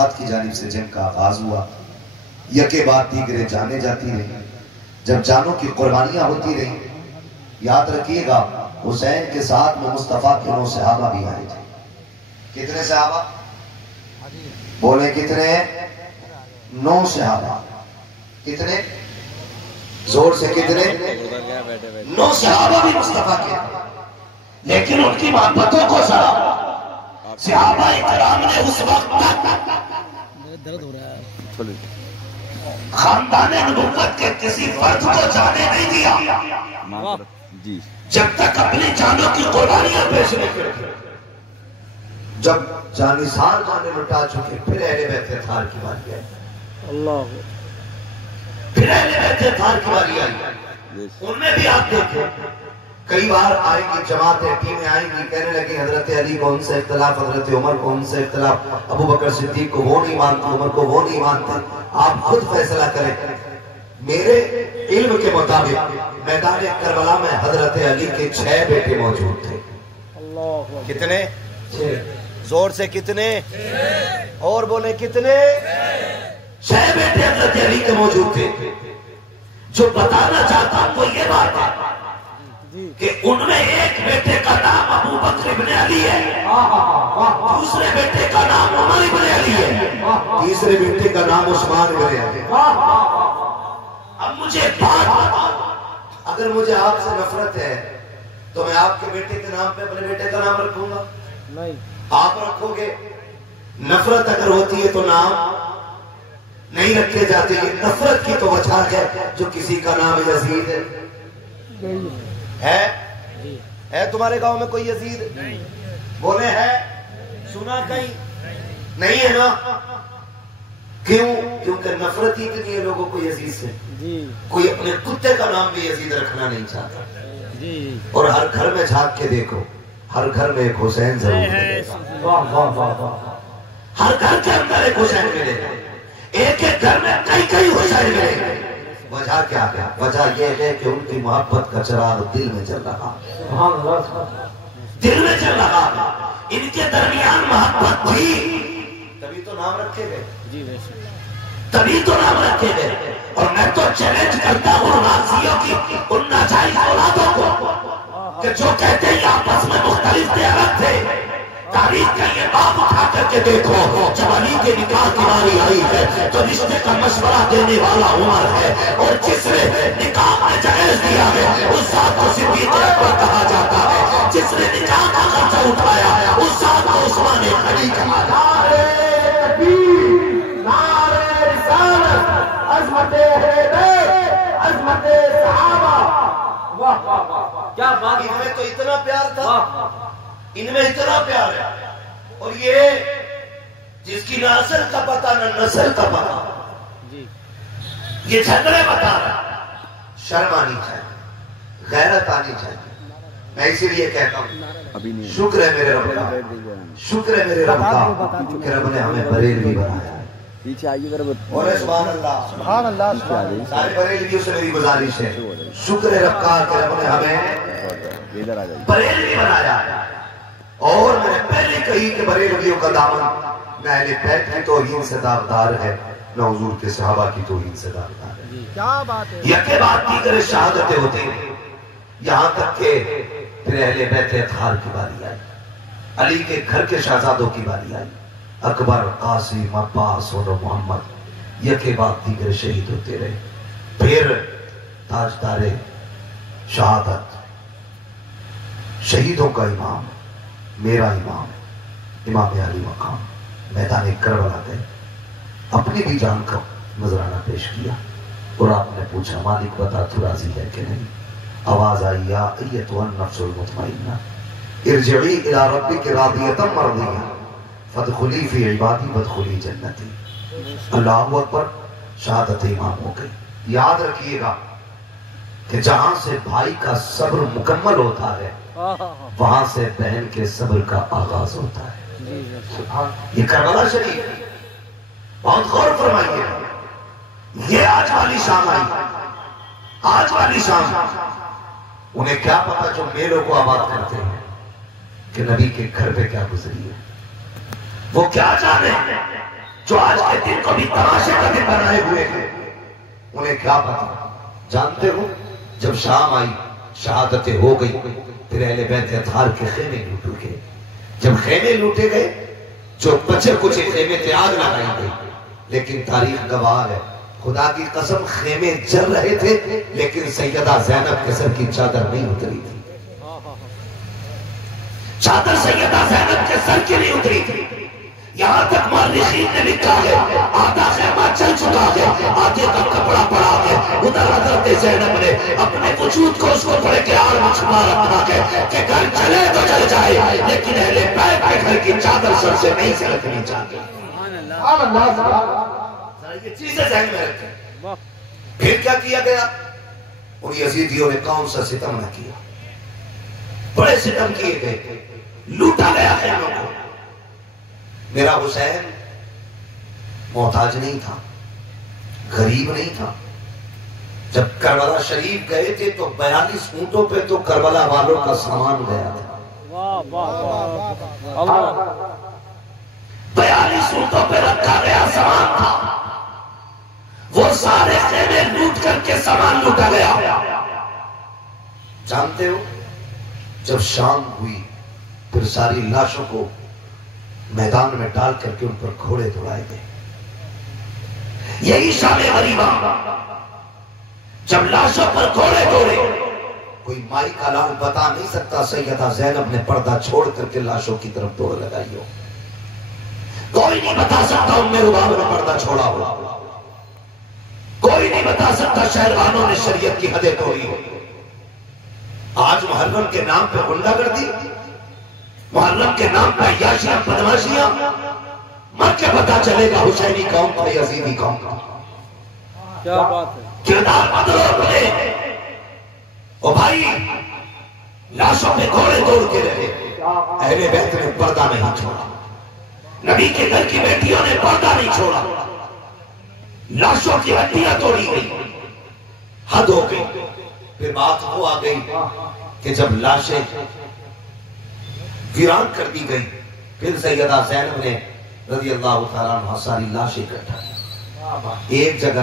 जिहाद की जानिब से जंग का आगाज हुआ। यके बाद दीगरे जाने जाती रही। जब जानों की कुर्बानियां होती रही, याद रखिएगा हुसैन के साथ में मुस्तफा के 9 सहाबा भी आए थे। कितने सहाबा बोले? कितने? 9 सहाबा। कितने? जोर से कितने? 9 सहाबा भी मुस्तफा के। लेकिन उनकी मोहब्बतों को सहाबा इकराम ने उस वक्त दर्द हो रहा है, खानदाने नबुव्वत के किसी फर्द को जाने नहीं दिया जी, जब तक अपनी जानों की कुर्बानियां पेश नहीं करते। जब जानिसार जाने लुटा चुके, फिर अहले बैत थार की बारी आई। अल्लाह, फिर अहले बैत थार की बारी आई। उनमें भी आप देखो, कई बार आएंगी जमातें, टीमें आएंगी, कहने लगी हजरत अली को उनसे इख्तलाफ, हजरत उमर को उनसे इख्तलाफ, अबू बकर सिद्दीक को वो नहीं मानते, उमर को वो नहीं मानते। आप खुद फैसला करें। मेरे इल्म के मुताबिक मैदान करबला में हजरत अली के 6 बेटे मौजूद थे। अल्लाह, कितने? 6। जोर से कितने? और बोले कितने? 6 बेटे हजरत अली के मौजूद थे। जो बताना चाहता हूं वो ये बात है कि उनमें एक बेटे का नाम अबू बकर इब्ने अली है, दूसरे बेटे का नाम उमर इब्ने अली है, तीसरे बेटे का नाम उस्मान इब्ने अली है। अब मुझे बात बताओ, अगर मुझे आपसे नफरत है तो मैं आपके बेटे के नाम पे अपने बेटे का नाम रखूंगा? नहीं। आप रखोगे? नफरत अगर होती है तो नाम नहीं रखे जाते। नफरत की तो वजह है जो किसी का नाम यजीद है तुम्हारे गांव में कोई यजीद? बोले है? सुना कहीं? नहीं है ना? क्यों? क्योंकि नफरत ही इतनी है लोगों को यजीद से। जी, कोई अपने कुत्ते का नाम भी यजीद रखना नहीं चाहता। जी, और हर घर में झांक के देखो, हर घर में एक हुसैन जरूर मिलेगा। वाह वाह वाह वाह। हर घर के अंदर एक हुसैन मिलेगा, एक एक घर में कई कई हुसैन मिलेंगे। वजह क्या है? वजह यह है कि उनकी मोहब्बत का चिराग दिल में जल रहा, दिल में जल रहा। इनके दरमियान मोहब्बत थी, तभी तो नाम रखे गए। जी, वैसे तभी तो नाम रखे गए। और मैं तो चैलेंज करता हूँ नाज़ियों की उन नाजायज औलादों को कि जो कहते हैं आपस में मुख्तलिफ थे, अलग थे। तारीख का ये बात उठा करके देखो, जब अली के निकाह की बारी आई है तो रिश्ते का मशवरा देने वाला उमर है, और जिसने निकाह में जायज दिया है उस साथ को सिद्दीक़ अकबर कहा जाता है, जिसने निकाह का खर्चा उठाया उस साथ को उस्मान गनी कहा जाता है। क्या बात। इनमें तो इतना प्यार था, इनमें इतना प्यार है। और ये जिसकी न असल का पता न नस्ल का पता, जी, ये झगड़े बता रहा। शर्म आनी चाहिए, गैरत आनी चाहिए। मैं इसीलिए कहता हूँ शुक्र है मेरे रब का, शुक्र है मेरे रब का कि रब ने हमें बरेलवी बनाया। पीछे आइए जरा। और सुभान अल्लाह, सुभान अल्लाह, सारे बरेलवियों से मेरी गुजारिश है, शुक्र है रब का कि रब ने हमें इधर आ जाइए, बरेलवी बनाया। और मैंने पहले कही कि बरेलवियों का दामन न अहले बैत की तौहीन से दागदार है, न हुजूर के सहाबा की तौहीन से दागदार है। क्या बात है। यके बात दीगर शहादतें होती हैं, यहाँ तक के फिर अहले बैत अतहार की बारी आई, अली के घर के शहजादों की बारी आई, अकबर, कासिम, अब्बास और मोहम्मद, यके बाद दीगर शहीद होते रहे। फिर ताजदारे शहादत, शहीदों का इमाम, मेरा इमाम, इमाम अली मकाम मैदान करबला गए, अपनी भी जान का नजराना पेश किया। और आपने पूछा मालिक बता तू राजी है कि नहीं? आवाज आई, या अय्यतुहन नफ्सुल मुतमइन्ना इरजिई इला रब्बिकी रादियतम मर्दिया फदखुली फी इबादी वदखुली जन्नती। अल्लाहु अकबर। शहादत इमाम हो गई। याद रखिएगा कि जहां से भाई का सब्र मुकम्मल होता है वहां से बहन के सब्र का आगाज होता है। ये करबला शरीफ, बहुत गौर फरमाइए। ये आज वाली शाम आई, आज वाली शाम। उन्हें क्या पता जो मेलों को आबाद करते हैं कि नबी के घर पे क्या गुजरी है। वो क्या जाने जो आज के दिन को भी तमाशे का दिन बनाए हुए हैं, उन्हें क्या पता। जानते हो, जब शाम आई, शहादतें हो गई, फिर अहले बैत अतार के खेमे लूटे गए। जब खेमे लूटे गए, जो बचे कुछ खेमे थे आग लगाई गई। लेकिन तारीख गवाह है, खुदा की कसम खेमे जल रहे थे, लेकिन सैयदा ज़ैनब के सर की चादर नहीं उतरी थी। चादर सैयदा ज़ैनब के सर की नहीं उतरी थी। यहां तक मुअर्रिखीन ने लिखा है, आधा खेमा चल चुका है, आधे का कपड़ा पड़ा है। उधर हज़रत ज़ैनब ने अपने वजूद को उसको पड़े के आड़ में छुपा रखा है कि घर चले तो चल जाए, लेकिन अहले बैत के घर की चादर सर से नहीं सरकनी चाहिए। ये चीजें ज़हन में रखें। फिर क्या किया गया? उन यजीदियों ने कौन सा सितम न किया, बड़े सितम किए गए, लूटा गया खेमों को। मेरा हुसैन मोहताज नहीं था, गरीब नहीं था। जब करबला शरीफ गए थे तो 42 ऊंटों पे तो करबला वालों का सामान गया था। 42 ऊंटों पे रखा गया सामान था। वो सारे खेमे लूट करके सामान लूटा गया। जानते हो, जब शाम हुई, फिर सारी लाशों को मैदान में डाल करके उन पर घोड़े दौड़ाए गए। यही शाम गरीबा, जब लाशों पर घोड़े दौड़े, कोई माई का लाल बता नहीं सकता सैयदा ज़ैनब ने पर्दा छोड़ करके लाशों की तरफ दौड़ लगाई हो। कोई नहीं बता सकता उम्मे रुबाब ने पर्दा छोड़ा हो। कोई नहीं बता सकता शहरवानों ने शरीयत की हदें तोड़ी हो। आज मुहर्रम के नाम पे गुंडागर्दी, मुहर्रम के नाम पे अय्याशियां, बदमाशियां, मर के पता चलेगा हुसैनी कौन था, यजीदी कौन था। क्या बात है। किरदार बदलो अपने। ओ भाई, लाशों पे घोड़े दौड़ के रहे। अहले बैत ने पर्दा नहीं छोड़ा, नबी के घर की बेटियों ने पर्दा नहीं छोड़ा। लाशों की हड्डियां तोड़ी गई, हद हो गई। फिर बात वो आ गई कि जब लाशें वीरान कर दी गई, फिर सैयदा ज़ैनब ने रज़ियल्लाहु ताला अन्हा सारी लाशें इकट्ठा की, एक जगह